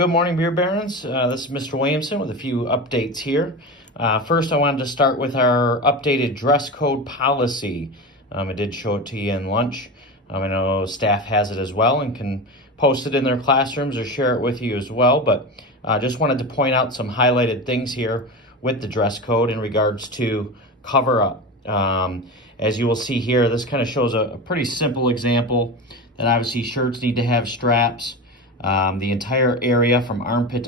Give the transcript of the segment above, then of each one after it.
Good morning, Beer Barons. This is Mr. Williamson with a few updates here. First, I wanted to start with our updated dress code policy. I did show it to you in lunch. I know staff has it as well and can post it in their classrooms or share it with you as well, but just wanted to point out some highlighted things here with the dress code in regards to cover-up. As you will see here, this kind of shows a pretty simple example that obviously shirts need to have straps. The entire area from armpit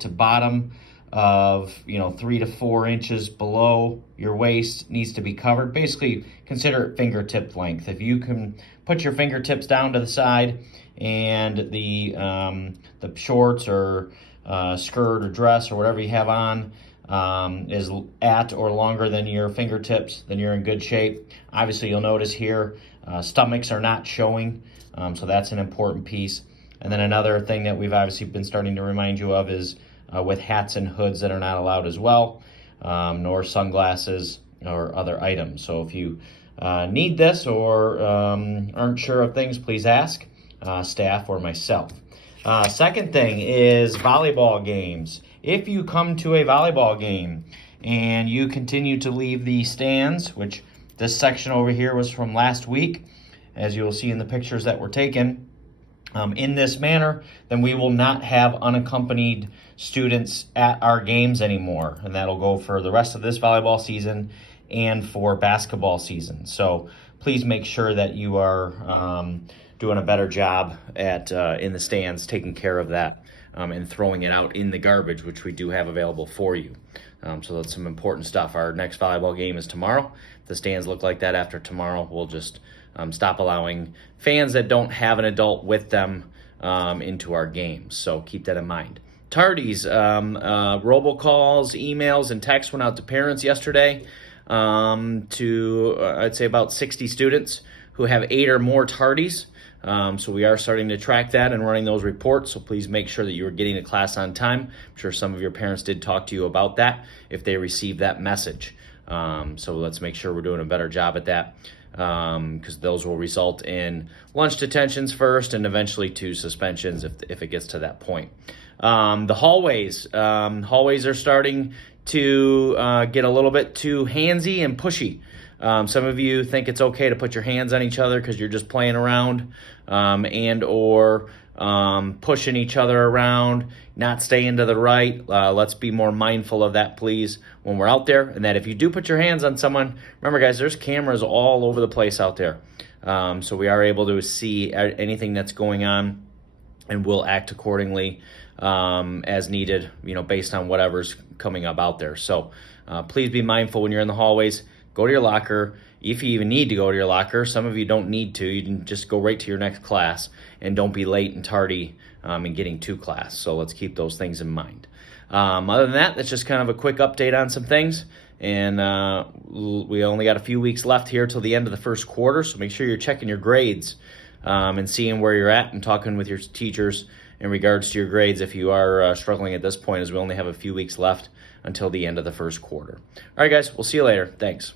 to bottom of 3 to 4 inches below your waist needs to be covered. Basically, consider it fingertip length. If you can put your fingertips down to the side and the shorts or skirt or dress or whatever you have on is at or longer than your fingertips, then you're in good shape. Obviously, you'll notice here stomachs are not showing, so that's an important piece. And then another thing that we've obviously been starting to remind you of is with hats and hoods that are not allowed as well, nor sunglasses or other items. So if you need this or aren't sure of things, please ask staff or myself. Second thing is volleyball games. If you come to a volleyball game and you continue to leave the stands, which this section over here was from last week, as you will see in the pictures that were taken, in this manner, then we will not have unaccompanied students at our games anymore. And that'll go for the rest of this volleyball season and for basketball season. So please make sure that you are doing a better job at in the stands, taking care of that and throwing it out in the garbage, which we do have available for you. So that's some important stuff. Our next volleyball game is tomorrow. If the stands look like that after tomorrow, we'll just stop allowing fans that don't have an adult with them into our games. So keep that in mind. Tardies, robocalls, emails, and texts went out to parents yesterday to, I'd say, about 60 students who have 8 or more tardies. So we are starting to track that and running those reports. So please make sure that you are getting to class on time. I'm sure some of your parents did talk to you about that if they received that message. So let's make sure we're doing a better job at that, because those will result in lunch detentions first and eventually to suspensions if it gets to that point. The hallways are starting to get a little bit too handsy and pushy. Some of you think it's okay to put your hands on each other because you're just playing around and or pushing each other around, not staying to the right. Let's be more mindful of that, please, when we're out there. And that if you do put your hands on someone, remember, guys, there's cameras all over the place out there. So we are able to see anything that's going on and we'll act accordingly as needed, based on whatever's coming up out there. So please be mindful when you're in the hallways. Go to your locker. If you even need to go to your locker, some of you don't need to. You can just go right to your next class and don't be late and tardy in getting to class. So let's keep those things in mind. Other than that, that's just kind of a quick update on some things. And we only got a few weeks left here till the end of the first quarter. So make sure you're checking your grades and seeing where you're at and talking with your teachers in regards to your grades if you are struggling at this point, as we only have a few weeks left until the end of the first quarter. All right, guys, we'll see you later. Thanks.